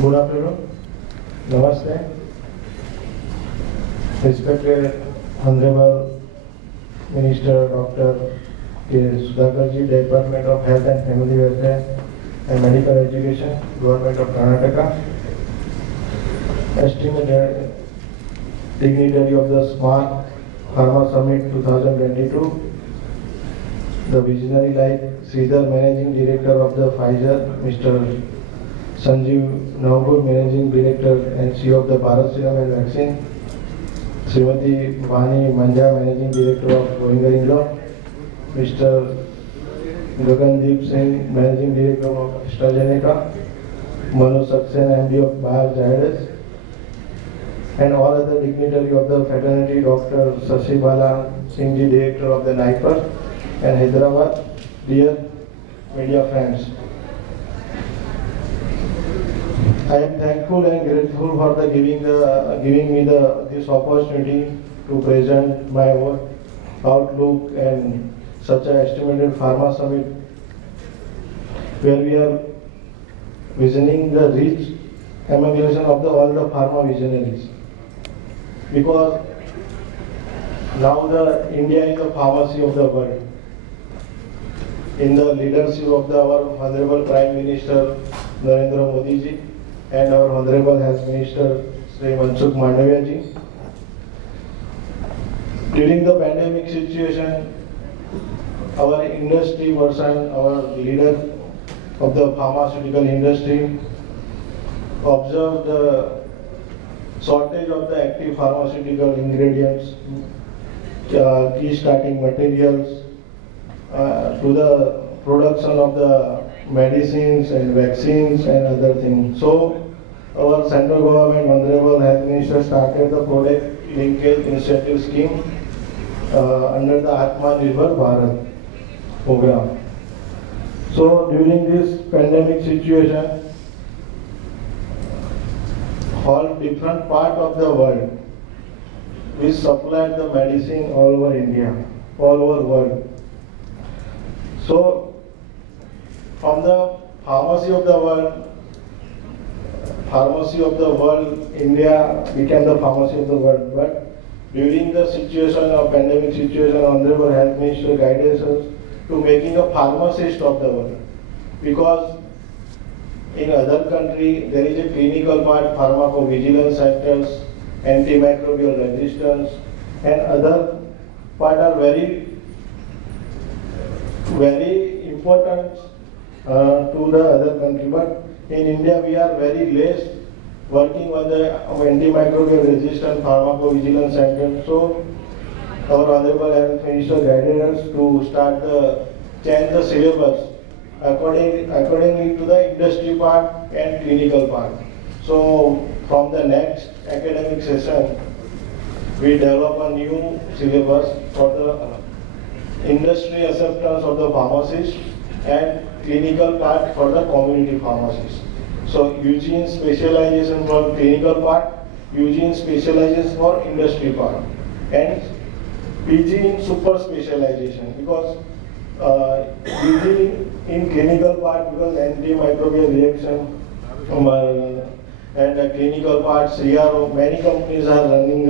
Good afternoon. Namaste. Respected Honorable Minister Dr. K. Sudhakarji, Department of Health and Family Welfare and Medical Education, Government of Karnataka. Esteemed dignitary of the Smart Pharma Summit 2022, the visionary like Sridhar, Managing Director of the Pfizer, Mr. Sanjeev Navgur, Managing Director and CEO of the Bharat Serum and Vaccine, Srimati Vani Manja, Managing Director of Boehringer Ingelheim, Mr. Gagandeep Singh, Managing Director of AstraZeneca, Manu Saxena, MD of Bayer Zydus, and all other dignitaries of the fraternity, Dr. Sasibala Singhji, Director of the NIPER and Hyderabad, dear media friends. I am thankful and grateful for the giving me this opportunity to present my own outlook and such an estimated pharma summit where we are visioning the rich amalgamation of all the pharma visionaries. Because now the India is the pharmacy of the world. In the leadership of our Honorable Prime Minister Narendra Modi ji and our Honorable Health Minister Sri Mansukh Mandavia ji. During the pandemic situation, our industry person, our leader of the pharmaceutical industry observed the shortage of the active pharmaceutical ingredients, key starting materials, to the production of the medicines and vaccines and other things. So our central government, Honorable Health Minister, started the product linkage incentive scheme under the Atmanirbhar Bharat program. So during this pandemic situation, all different part of the world, we supplied the medicine all over India, all over world. So from the pharmacy of the world, India became the pharmacy of the world. But during the situation of pandemic situation, Honorable Health Minister guided us to making a pharmacist of the world. Because in other country, there is a clinical part, pharmacovigilance centers, antimicrobial resistance, and other part are very important to the other country. But in India, we are very less working on the antimicrobial resistant pharmacovigilance center. So our Honorable Health Minister guided us to change the syllabus accordingly to the industry part and clinical part. So from the next academic session, we develop a new syllabus for the industry acceptance of the pharmacist and clinical part for the community pharmacists. So UG specialization for clinical part, UG specialization for industry part, and PG in super specialization, because UG in clinical part, because antimicrobial reaction and the clinical part, CRO, many companies are running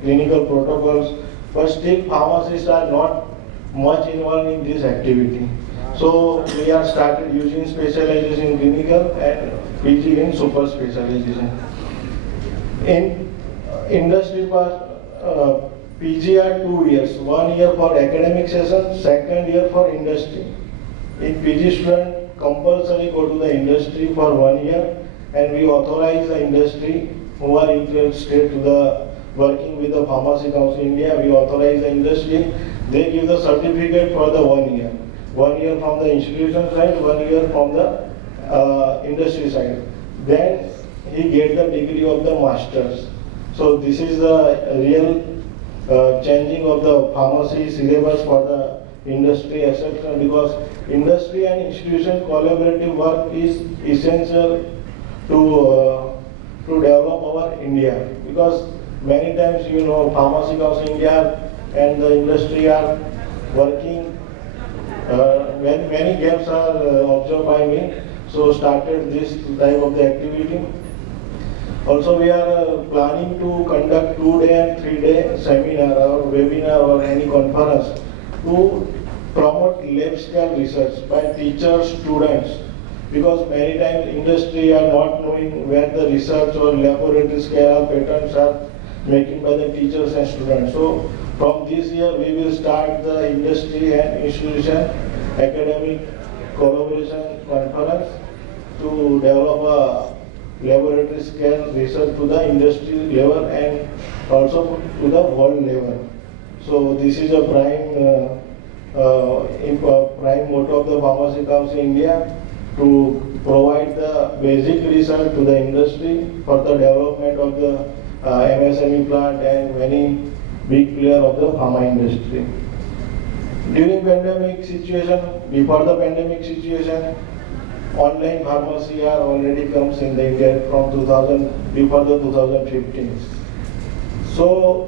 clinical protocols, but still pharmacists are not much involved in this activity. So we are started using specialization in clinical and PG in super specialization. In industry part, PG are 2 years, 1 year for academic session, second year for industry. In PG student compulsory go to the industry for 1 year, and we authorize the industry who are interested to the working with the Pharmacy Council India. We authorize the industry. They give the certificate for the 1 year. 1 year from the institution side, 1 year from the industry side. Then he get the degree of the masters. So this is the real changing of the pharmacy syllabus for the industry acceptance, because industry and institution collaborative work is essential to develop our India. Because many times, Pharmacy Council India and the industry are working, many gaps are observed by me. So started this type of the activity. Also, we are planning to conduct 2-day and 3-day seminar or webinar or any conference to promote lab scale research by teachers, students, because many times industry are not knowing where the research or laboratory scale patterns are making by the teachers and students. So from this year we will start the industry and institution academic collaboration conference to develop a laboratory scale research to the industry level and also to the world level. So this is a prime motto of the Pharmacy Council India, to provide the basic research to the industry for the development of the MSME plant and many big players of the pharma industry. During pandemic situation, before the pandemic situation, online pharmacy are already comes in the India from 2000, before the 2015. So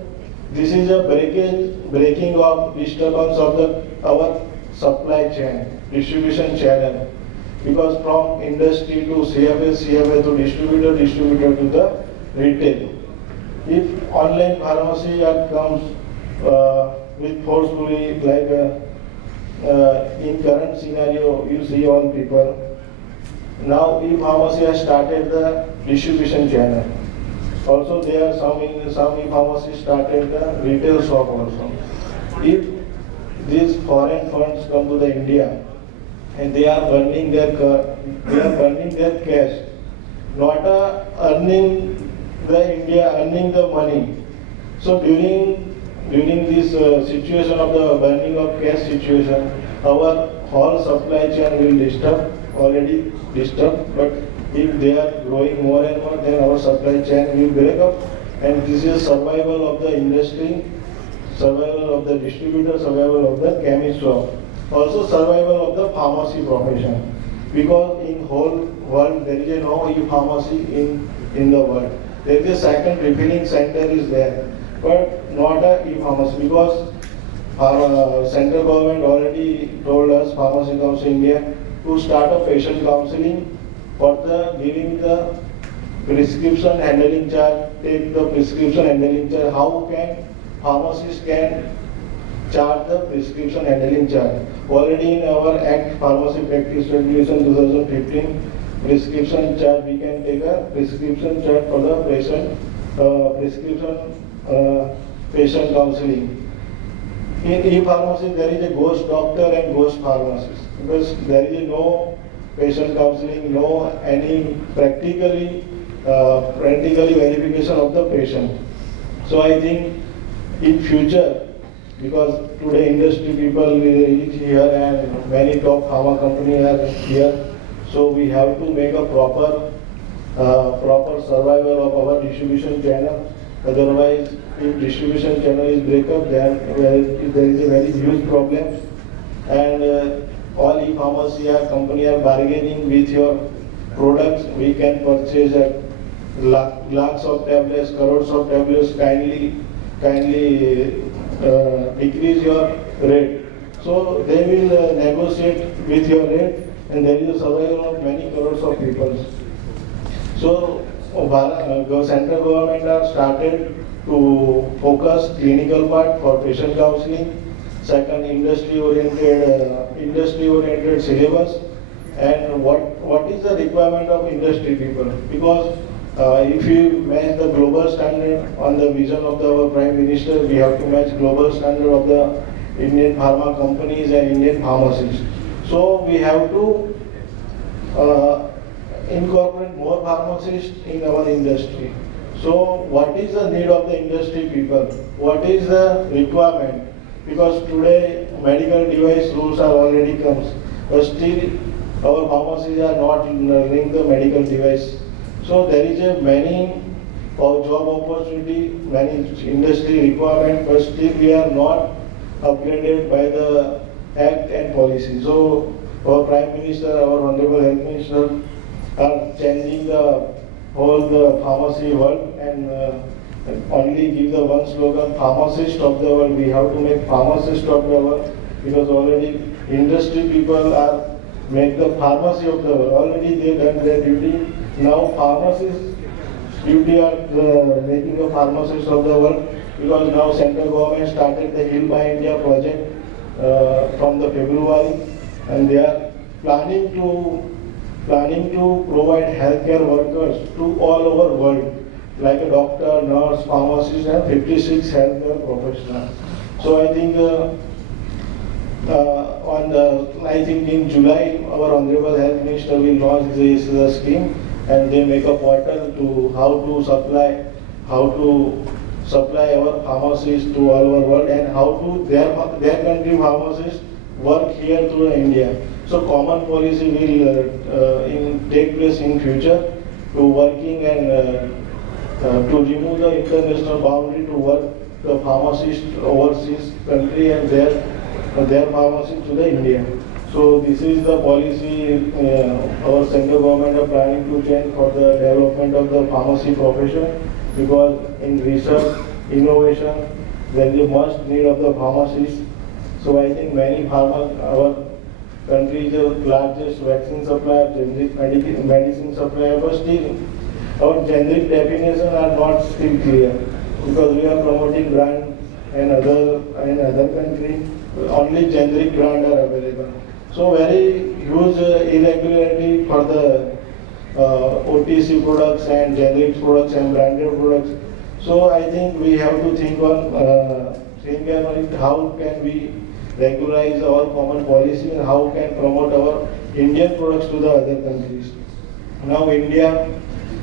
this is a breaking of disturbance of our supply chain, distribution channel. Because from industry to CFA to distributor, distributor to the retail. If online pharmacy comes with forcefully, like in current scenario, you see all people. Now e-pharmacy has started the distribution channel. Also there are some e-pharmacy started the retail shop also. If these foreign funds come to the India, and they are burning their cash, not earning the money. So during this situation of the burning of cash situation, our whole supply chain will already disturb. But if they are growing more and more, then our supply chain will break up, and this is survival of the industry, survival of the distributor, survival of the chemist shop. Also survival of the pharmacy profession, because in whole world there is no e-pharmacy in the world. There is a second refilling center is there, but not a e-pharmacy, because our central government already told us, Pharmacy Council India, to start a patient counseling for the giving the prescription handling charge, take the prescription handling charge. How can pharmacists can charge the prescription handling charge? Already in our Act Pharmacy Practice Regulation 2015, prescription charge, we can take a prescription charge for the patient counseling. In e-pharmacy there is a ghost doctor and ghost pharmacist, because there is no patient counseling, no any practically verification of the patient. So I think in future, because today industry people is here and many top pharma companies are here, so we have to make a proper survival of our distribution channel. Otherwise, if distribution channel is break up, then there is a very huge problem, and all e-pharmacy company are bargaining with your products. We can purchase lakhs of tablets, crores of tablets. Kindly decrease your rate. So they will negotiate with your rate, and there is a survival of many crores of people. So central government are started to focus clinical part for patient counseling. Second, industry oriented syllabus. And what is the requirement of industry people? Because if you match the global standard on the vision of our Prime Minister, we have to match global standard of the Indian pharma companies and Indian pharmacies. So we have to incorporate more pharmacists in our industry. So what is the need of the industry people? What is the requirement? Because today medical device rules are already comes, but still our pharmacies are not learning the medical device. So there is a many job opportunity, many industry requirement, but still we are not upgraded by the act and policy. So our Prime Minister, our Honorable Health Minister are changing the whole pharmacy world, and only give the one slogan, pharmacist of the world. We have to make pharmacist of the world, because already industry people are make the pharmacy of the world. Already they done their duty. Now pharmacists duty are making a pharmacist of the world, because now central government started the Heal by India project from the February, and they are planning to provide healthcare workers to all over world, like a doctor, nurse, pharmacist, and 56 healthcare professionals. So I think I think in July our Honorable Health Minister will launch this scheme, and they make a portal to how to supply our pharmacists to all over world, and how to their country pharmacists work here through India. So common policy will take place in future to working and to remove the international boundary to work the pharmacist overseas country and their pharmacy to the India. So this is the policy our central government are planning to change for the development of the pharmacy profession, because in research, innovation, there is a much need of the pharmacists. So I think our country is the largest vaccine supplier, generic medicine supplier, but still our generic definition are not still clear, because we are promoting brand and other country only generic brand are available. So very huge irregularity for the OTC products and generic products and branded products. So I think we have to think on how can we regularize our common policy and how can promote our Indian products to the other countries. Now India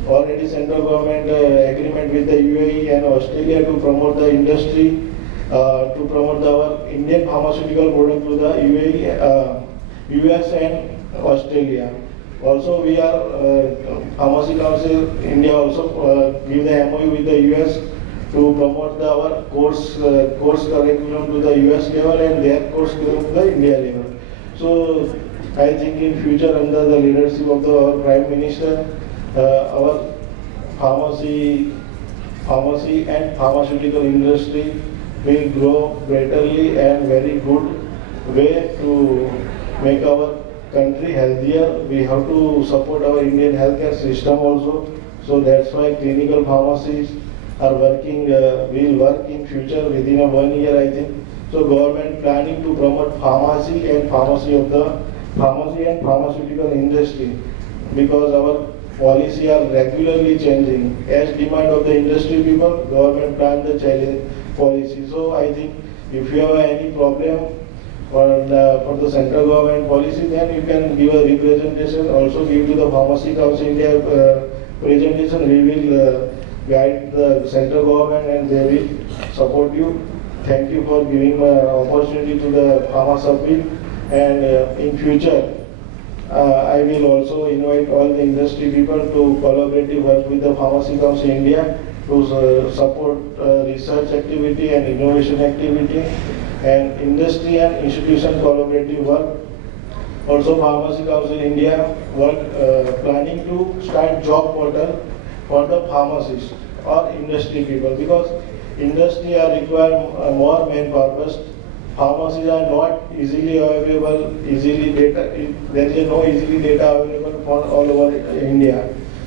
already central government agreement with the UAE and Australia to promote the industry, to promote our Indian pharmaceutical product to the UAE, US and Australia. Also we are Pharmacy Council India also give the MOU with the US to promote our course curriculum to the US level and their course curriculum to the India level. So I think in future under the leadership of our Prime Minister, our pharmacy and pharmaceutical industry will grow betterly and very good way to make our country healthier. We have to support our Indian healthcare system also. So that's why clinical pharmacies are working, will work in future within 1 year, I think. So government planning to promote pharmacy and pharmaceutical industry, because our policy are regularly changing. As demand of the industry people, government plan the challenge policy. So I think if you have any problem for the central government policy, then you can give a representation, also give to the Pharmacy Council India presentation. We will guide the central government and they will support you. Thank you for giving opportunity to the Pharma Summit, and in future I will also invite all the industry people to collaboratively work with the Pharmacy Council India to support research activity and innovation activity, and industry and institution collaborative work. Also Pharmacy Council India planning to start job portal for the pharmacists or industry people, because industry are require more manpower. Pharmacies are not easily available, there is no easily data available for all over India.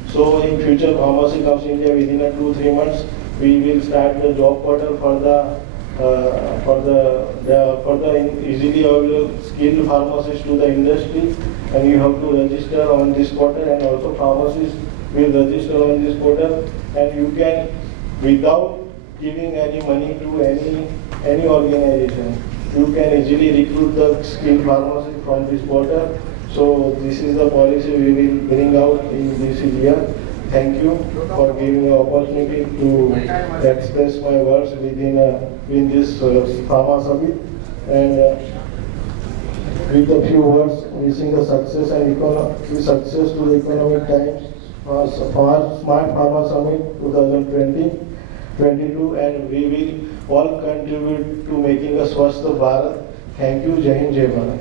So in future Pharmacy Council India within 2-3 months we will start the job portal for the easily available skilled pharmacists to the industry, and you have to register on this portal, and also pharmacists will register on this portal, and you can, without giving any money to any organization, you can easily recruit the skilled pharmacists from this portal. So this is the policy we will bring out in this year. Thank you for giving me opportunity to express my words within this Pharma Summit, and with a few words wishing the success and success to the Economic Times for Smart Pharma Summit 2020-22, and we will all contribute to making a Swasth Bharat. Thank you. Jai Hind, Jai Bharat.